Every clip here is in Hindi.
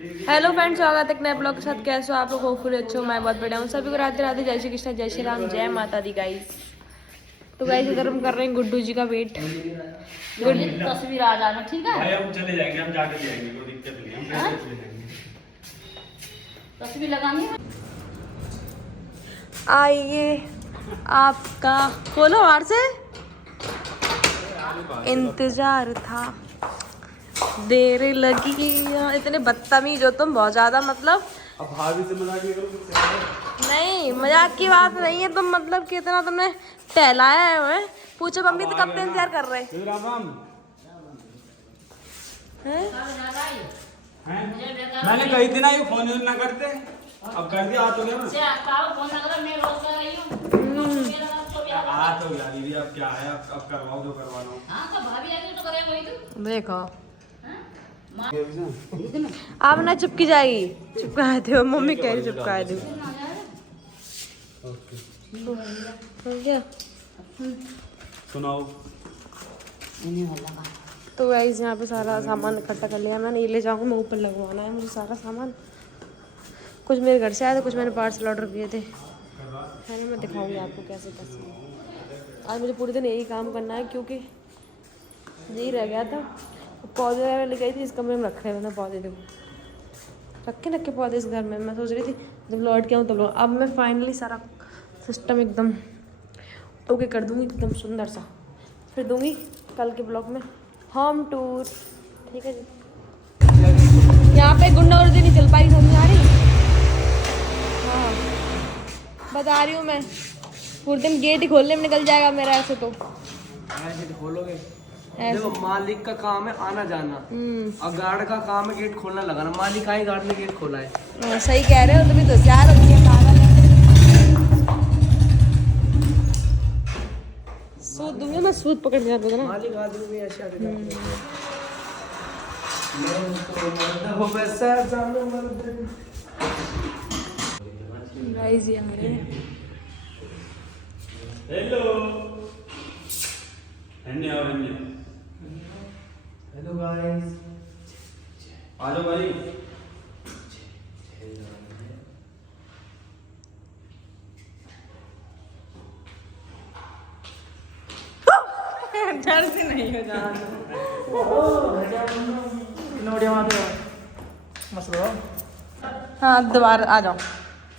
हेलो फ्रेंड्स, स्वागत है एक नए ब्लॉग के साथ। कैसे हो आप लोग? होपफुली अच्छे हो। मैं बहुत बढ़िया हूँ। सभी को राधे राधे, जय श्री कृष्ण, जय श्री राम, जय माता दी गाइस। तो गाइस इधर हम कर रहे हैं गुड्डू जी का वेट। तस्वीर आ जाना, ठीक है भाई हम चले जाएंगे, हम जाके ले आएंगे, कोई दिक्कत नहीं, हम पैसे ले जाएंगे। तस्वीर लगानी है। आइए, आपका खोलो बाहर से। इंतजार था, देर लगी। इतने बदतमीज हो तुम, बहुत ज्यादा। मतलब अब भाभी से मजाक नहीं करो, नहीं, मजाक की बात नहीं है। तुम मतलब कि इतना तुमने टहलाया है। पूछो मम्मी तो कब से इंतजार कर रहे राम राम। हैं? मैंने कही थी ना ये फोन यूज ना करते, अब कर दिया। आ तो गया ना, आ तो गया दीदी। अब क्या है, अब करवाओ जो करवाना हो। देखो आप ना चिपकी जाएगी। चिपकाए थे मम्मी, कह रही चिपकाए थे। क्या सुनाओ। तो गाइस यहाँ पे सारा सामान इकट्ठा कर लिया मैंने। ये ले जाऊँगी मैं, ऊपर लगवाना है मुझे सारा सामान। कुछ मेरे घर से आए थे, कुछ मैंने पार्सल ऑर्डर किए थे। है ना, मैं दिखाऊंगी आपको कैसे कैसे। आज मुझे पूरे दिन यही काम करना है क्योंकि यही रह गया था। पौधे वगैरह ले गई थी, इस कमरे में रख रहे मैंने पौधे। देखो रखे पौधे इस घर में। मैं सोच रही थी जब लौट के आऊँ तब अब मैं फाइनली सारा सिस्टम एकदम ओके कर दूँगी, एकदम सुंदर सा। फिर दूँगी कल के ब्लॉग में होम टूर। ठीक है जी। यहाँ पे गुंडा उर्दी नहीं चल पाई, समझ आ रही? हाँ बता रही हूँ मैं, पूरे दिन गेट ही खोलने में निकल जाएगा मेरा ऐसे तो। गेट खोलोगे? देखो मालिक का काम है आना जाना, और गार्ड का काम है गेट खोलना लगाना। मालिक आई, गार्ड ने गेट खोला है। सही कह रहे हो, तुम्हें तो यार होती है पागल है। सूद दूंगी मैं, सूद पकड़ के ना। मालिक आदमी भी ऐसे आके गाइस ये आ रहे हैं। हेलो हेलो गाइस, आ जाओ भाई। डर से नहीं हो जाना। हाँ दोबारा आ जाओ।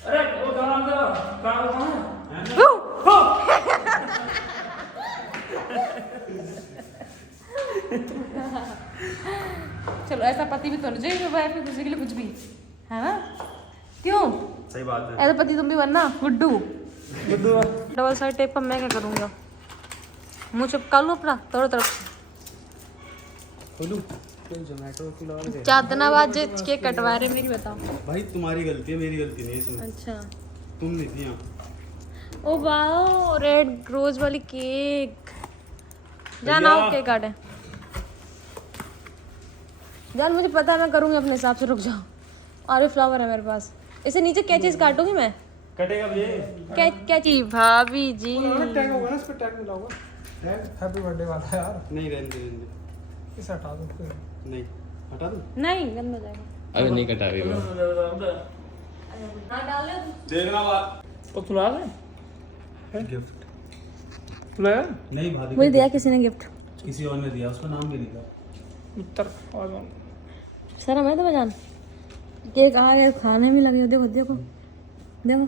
अरे वो काम करो, काम चलो ऐसा पति भी तो नहीं चाहिए वाइफ की खुशी के लिए कुछ भी, है ना? क्यों? सही बात है। ऐसा पति तुम भी बनना गुड्डू। डबल साइड टेप पर मैं क्या करूँगा? मुँह चिपका लूँ अपना दोनों तरफ से। जोमेटो की लगा दे। चादनाबाद के कटवा रहे मेरी, बताओ। भाई तुम्हारी गलती है, मेरी गलती नहीं है इसमें। अच्छा तुम नहीं थी यहाँ। ओ वाओ, रेड रोज वाली केक। जान आओ केक काटे। जान मुझे पता है, मैं करूँगी अपने हिसाब से। रुक जाओ, और भी फ्लावर है मेरे पास। इसे नीचे क्या चीज़ काटूंगी मैं? कटेगा भैया। क्या चीज? भाभी जी टैग होगा ना, इस पे टैग मिला होगा। टैग हैप्पी बर्थडे वाला है यार। नहीं रहने दे। इसे हटा दो फिर। नहीं हटा दो। नहीं, गंदा हो जाएगा। अभी नहीं कटा रही वो। हाँ डाल दो। देखना बात। तो तुला दे गिफ्ट तुला नहीं भाभी मुझे दिया किसी ने गिफ्ट। किसी और ने दिया, उसका नाम भी लिखा। उत्तर और शर्म है तुम्हें जान? केक आ गया, खाने में लगे हो। देखो देखो देखो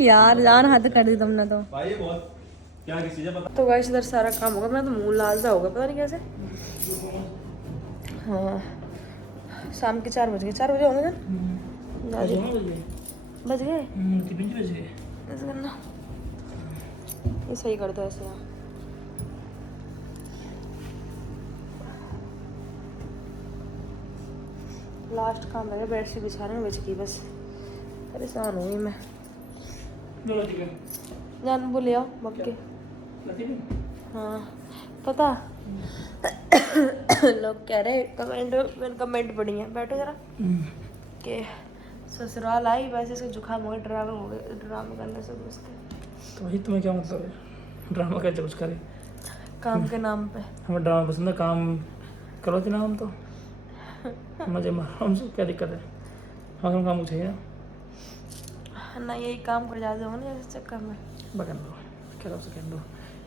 यार, जान हद कर दी तुमने तो। भाई ये बहुत क्या की चीज़ है पता। तो गाइस इधर सारा काम होगा। मैं तो मुंह लाल सा होगा, पता नहीं कैसे। हाँ शाम के 4 बज गए। 4 बजे होंगे ना? बज गए। ऐसे करना, ये सही कर दो ऐसे। यहाँ लास्ट काम है, बेडशीट बिछाने में बच गई बस। परेशान हुई मैं। जान बोले आओ बक्के। हाँ पता लोग कह रहे कमेंट, मैंने कमेंट पढ़ी है। बैठो जरा। कि ससुराल आई वैसे इसको जुकाम हो गया, ड्रामा करने से उसके। तो वही तुम्हें क्या मतलब है? ड्रामा कैसे कुछ करे? काम के नाम पे। हमें ड्रामा पसंद है, काम करो कि ना हम तो मजे मार हमसे क्या दिक्कत है? हम काम चाहिए ना ना यही काम कर जाते हो ना इस चक्कर में। बकन दो क्या करो कह दो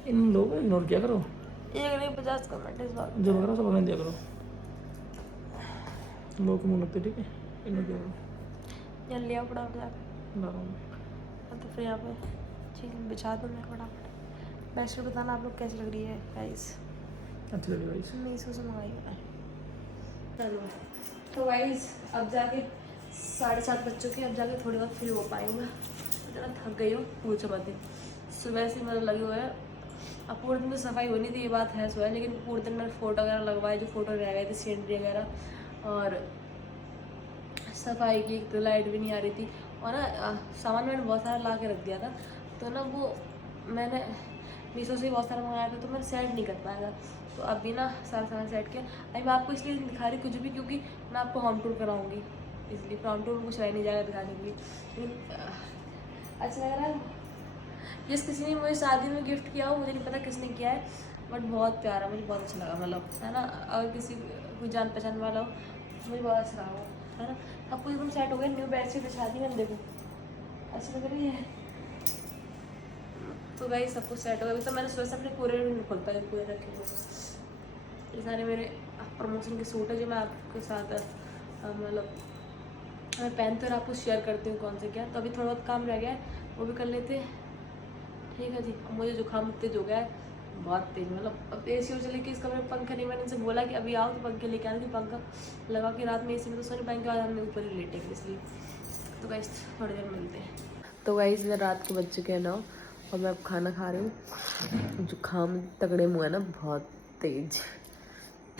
इन लोगों को इग्नोर किया करो 1 नहीं 50 कमेंट इस बात जो वगैरह सब हमें दिया करो लोगों को मुँह लगते ठीक है इग्नोर किया करो जल्दी आओ फटाफट जाकर। ला रहा हूँ तो फिर यहाँ पे चीज़ बिछा दो मैं फटाफट। वैसे बताना आप लोग कैसी लग रही है गाइस। अच्छी लगी गाइस मीशो से मंगाई है। चलो तो गाइस अब जाके 7:30 बज चुके हैं। अब जाके थोड़ी बहुत फ्री हो पाई मैं। इतना थक गई हूँ पूछो मत। सुबह से मतलब लगे हुए हैं। अब पूरे दिन में सफाई होनी थी ये बात है सुबह, लेकिन पूरे दिन मैंने फ़ोटो वगैरह लगवाए जो फ़ोटो रह गए थे सीनरी वगैरह, और सफाई की। तो लाइट भी नहीं आ रही थी और ना सामान मैंने बहुत सारा ला के रख दिया था, तो ना वो मैंने मीशो से बहुत सारा मंगाया था तो मैं सेट नहीं कर पाया था। तो अभी ना सारा सामान सेट किया। अभी मैं आपको इसलिए दिखा रही कुछ भी क्योंकि मैं आपको होम टूर कराऊंगी, इसलिए होम टूर में कुछ रह नहीं जाएगा दिखाने के लिए। लेकिन अच्छा लग रहा है। जिस किसी ने मुझे शादी में गिफ्ट किया हो मुझे नहीं पता किसने किया है, बट बहुत प्यारा, मुझे बहुत अच्छा लगा। मतलब है ना, अगर किसी कोई जान पहचान वाला हो मुझे बहुत अच्छा लगा वो, है ना। अब पूरी एकदम सेट हो गया। न्यू बेडशीट बिछा दी मैंने, देखो अच्छी लग रही है। तो भाई सब कुछ सेट हो गया। अभी तो मैंने सोचा अपने पूरे नहीं खोल पाया, पूरे रखे हुए। ये सारे मेरे प्रमोशन के सूट है जो मैं आपके साथ मतलब मैं पहनते और आपको शेयर करती हूँ कौन से क्या। तो अभी थोड़ा बहुत काम रह गया है वो भी कर लेते हैं, ठीक है जी। अब मुझे जुकाम तेज हो गया है, बहुत तेज। मतलब अब AC चले कि इस कमरे में पंखा नहीं, मैंने इनसे बोला कि अभी आओ तो पंखे लेके आने, पंखा लगा के रात में AC में तो सोने पाएंगे, आज हमने ऊपर ही लेटेंगे इसलिए। तो गाइस थोड़ी देर मिलते हैं। तो गाइस इधर रात के बज चुके हैं 9 और मैं अब खाना खा रही हूँ। जुकाम तगड़े मुँह है ना, बहुत तेज,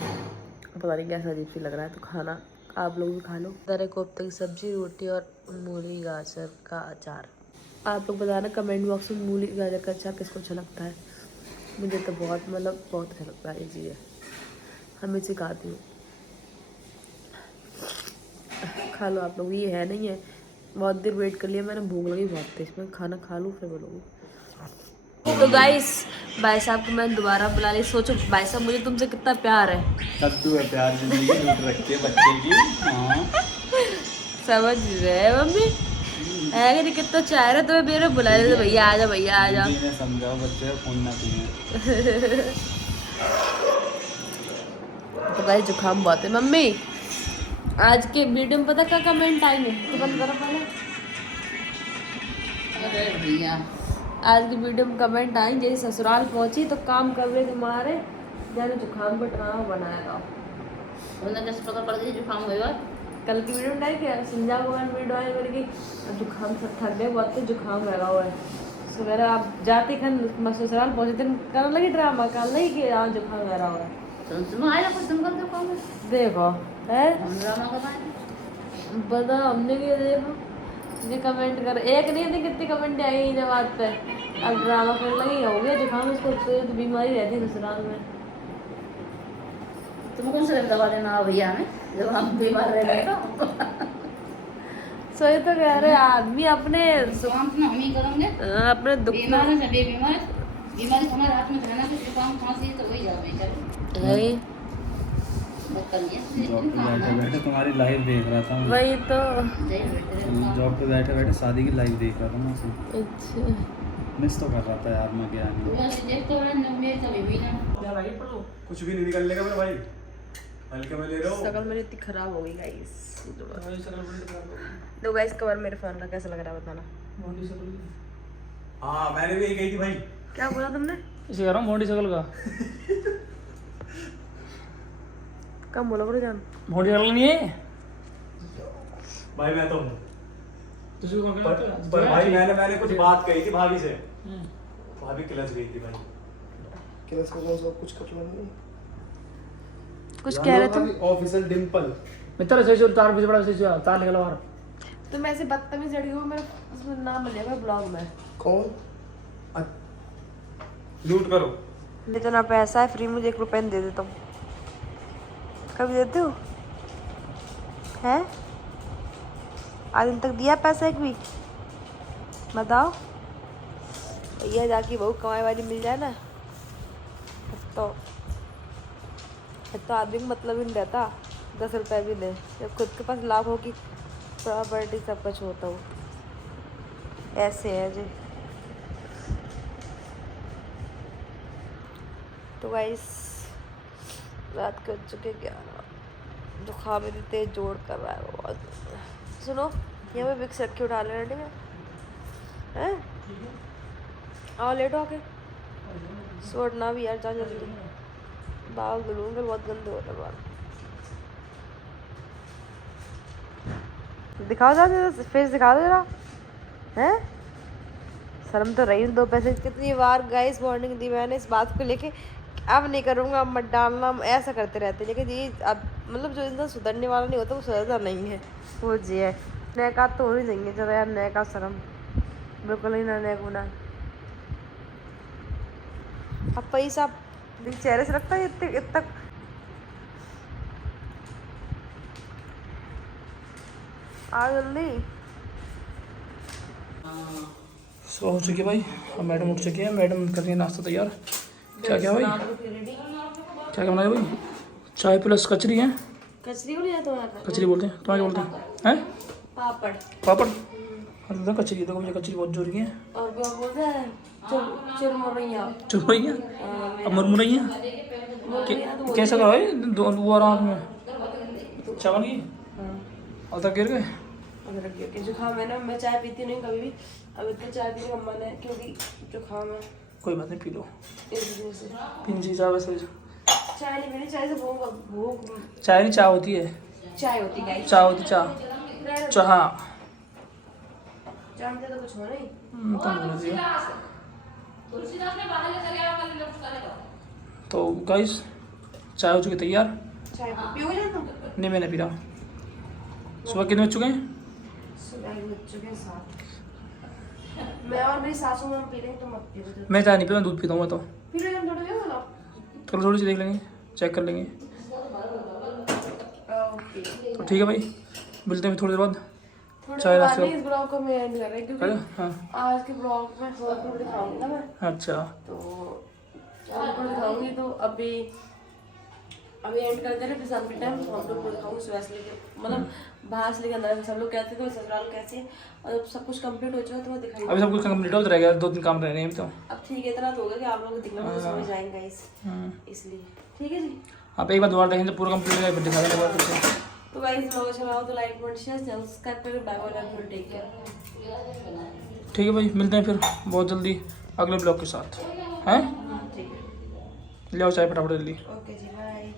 पता नहीं कैसा अजीब सी लग रहा है। तो खाना आप लोग भी खा लो। इधर कोफ्ते की सब्जी, रोटी और मूली गाजर का अचार। आप लोग बताना कमेंट बॉक्स में मूली गाजर का अचार किसको अच्छा लगता है। मुझे तो बहुत मतलब बहुत अच्छा लगता है ये चीज़, हमेशा खाती हूँ। खा लो आप लोग, ये है नहीं है, बहुत देर वेट कर लिया मैंने, भूख लगी बहुत तेज। मैं खाना खा लूँ फिर बोलूँगी। तो गाइस भाई साहब को मैंने दोबारा बुला लिया। सोचो भाई साहब मुझे तुमसे कितना प्यार है। कद्दू है प्यार जिंदगी लूट रखी है बच्चे की। हाँ समझ रहे मम्मी है कि कितना चाह रहे तो मेरे बुला रहे थे, भैया आ जाओ भैया आ जाओ। समझाओ बच्चे को फोन ना पिए। तो गाइस जुकाम बहुत है। मम्मी आज के वीडियो में पता क्या कमेंट आई है तो बंद करो पहले। अरे भैया आज की वीडियो में कमेंट आई, जैसे ससुराल पहुंची तो काम कर रहे थे मारे जाने जुकाम पर ड्रामा बनाया था। बोलना कैसे पता पड़ गई जुकाम हुआ। कल की वीडियो में डाली क्या संजा को मैंने वीडियो आई मेरे की जुकाम से थक गए बहुत, तो जुकाम लगा हुआ है। सवेरे आप जाते खन ससुराल पहुंचे थे करने लगी ड्रामा, कर लगी कि हाँ जुकाम लगा हुआ है। तुम आया कुछ तुम कर जुकाम है देखो है ड्रामा का पाए बता हमने क्या देखो जी कमेंट कर, एक नहीं थी कितनी कमेंट आई जब बात पे। अब ड्रामा करने लगी हो गया जुकाम, उसको तो बीमारी रहती है ससुराल में। तुम कौन सा दवा देना भैया हमें जब हम बीमार रह गए तो सही तो कह रहे आदमी अपने जुकाम तो हम ही करेंगे। अपने दुख बीमार है सभी बीमार, बीमारी तुम्हारे हाथ में रहना तो जुकाम खांसी तो वही जावे चलो है बस कर लिया। जॉब पे बैठे बैठे तुम्हारी लाइव देख रहा था मैं। वही तो। जॉब पे बैठे बैठे शादी की लाइव देख रहा था मैं उसे। अच्छा मिस तो कर रहा था यार मैं, गया नहीं। देख तो रहा मेरे कभी भी ना कुछ भी नहीं निकलने का मेरा भाई, हल्के में ले रहा हूँ। शक्ल मेरी इतनी खराब हो गई गाइस। तो गाइस कवर मेरे फोन का कैसा लग रहा है बताना। हाँ मैंने भी यही कही थी भाई। क्या बोला तुमने? इसे कह रहा हूँ मोटी शक्ल का। कम बोला बड़े जान। मोटी शक्ल नहीं है भाई मैं तो हूँ तुझे कौन कहता है? पर भाई मैंने कुछ बात कही थी भाभी से, भाभी किलस गई थी भाई। किलस को कौन सा कुछ कटना नहीं। कुछ कह रहे तुम? ऑफिशियल डिंपल मित्र सही से तार पीछे बड़ा सही से तार निकला बाहर। तुम ऐसे बदतमीज लड़की हो, मेरा उसमें नाम मिलेगा ब्लॉग में। कौन लूट करो। इतना पैसा है फ्री मुझे 1 रुपया नहीं दे देता हूँ। कभी देते हो हैं? आज दिन तक दिया पैसा एक भी? बताओ भैया जाके बहू कमाई वाली मिल जाए ना तो आदमी को मतलब ही नहीं रहता। 10 रुपए भी दे, जब खुद के पास लाभ हो कि प्रॉपर्टी सब कुछ होता हो, ऐसे है जी। तो गाइस रात के बज चुके 11, जो खा मेरी तेज जोड़ कर रहा है बहुत। सुनो, यहाँ पे विक्स रखी, उठा लेना, ठीक है? आओ लेटो आके, सोटना भी यार, जा जल्दी, बाल धुलूंगे, बहुत गंदे हो रहे बाल। दिखाओ जा, फेस दिखा दो जरा, हैं? शर्म तो रही, 2 पैसे कितनी बार गाइस वार्निंग दी मैंने इस बात को लेके, अब नहीं करूँगा, अब मत डालना, ऐसा करते रहते। लेकिन ये अब मतलब जो इंसान सुधरने वाला नहीं होता वो सुधरता नहीं है, वो जी है। नैका तो हो ही नहीं है, जरा यार नैका शर्म बिल्कुल ही ना, नैक होना। अब पैसा चेहरे से लगता है इतना आ जल्दी। सुबह हो चुकी है भाई, अब मैडम उठ चुकी है, मैडम कर रही है नाश्ता तैयार। क्या क्या भाई, क्या क्या बनाया भाई? चाय प्लस कचरी है। कचरी को नहीं आता है, कचरी बोलते हैं, तुम्हारे क्या बोलते हैं? पापड़। पापड़। हाँ तो कचरी, देखो मुझे कचरी बहुत जोर की है। और क्या बोलते हैं, चुरमुरैया। चुरमुरैया, अब मुरमुरैया कैसा था भाई? वो आराम में चावल की और तक गिर गए। जुकाम है ना, मैं चाय पीती नहीं कभी भी, अब इतना चाय पीने का मन है क्योंकि जुकाम है। कोई बात नहीं, पी लो, इस वजह से पीनी चाहिए चाय। वैसे चाय नहीं पीनी, चाय से भूख चाय नहीं, चाय होती है, चाय होती है, चाय होती, चाह चाय में तो कुछ हो नहीं। तो गाइस चाय हो चुकी तैयार। चाय पियोगे ना तुम? नहीं, मैं नहीं पी रहा। सुबह कितने बज चुके हैं? सुबह बज चुके हैं 7। मैं और मेरी सासू माँ पी लेंगे, तुम मत पियो। मैं चाय नहीं पीता, दूध पीता हूँ मैं तो। पी लो, हम थोड़ी देर चलो थोड़ी सी देख लेंगे, चेक कर लेंगे। ओके, तो ठीक है भाई, मिलते हैं थोड़ी देर बाद। थोड़ी चाय देर नाश्ते बाद इस ब्लॉग को मैं एंड कर रही हूँ क्योंकि हाँ, आज के ब्लॉग में होमपुर दिखाऊंगी ना मैं, अच्छा तो होमपुर दिखाऊंगी। तो अभी एंड करते रहे, फिर शाम के टाइम होमपुर दिखाऊंगी सुबह से लेके, मतलब बाहर से लेकर अंदर। सब लोग कहते थे ससुराल कैसे, और जब सब कुछ कंप्लीट हो चुका तो मैं दिखाऊंगी। अभी सब कुछ कंप्लीट हो रह गया, 2-3 काम रह रहे हैं तो। अब ठीक है, इतना तो होगा कि आप लोग को दिखना मुझे समझ आएंगे गाइस, इसलिए ठीक है जी। आप एक बार दोबारा देखें तो पूरा कंप्लीट हो फिर दिखा देंगे। तो गाइस ब्लॉग अच्छा लगा तो like comment share channel subscribe करें। Bye bye, take care. ठीक है भाई, मिलते हैं फिर बहुत जल्दी अगले ब्लॉग के साथ, हैं? ठीक है, ले आओ चाय फटाफट जल्दी। ओके जी, बाय।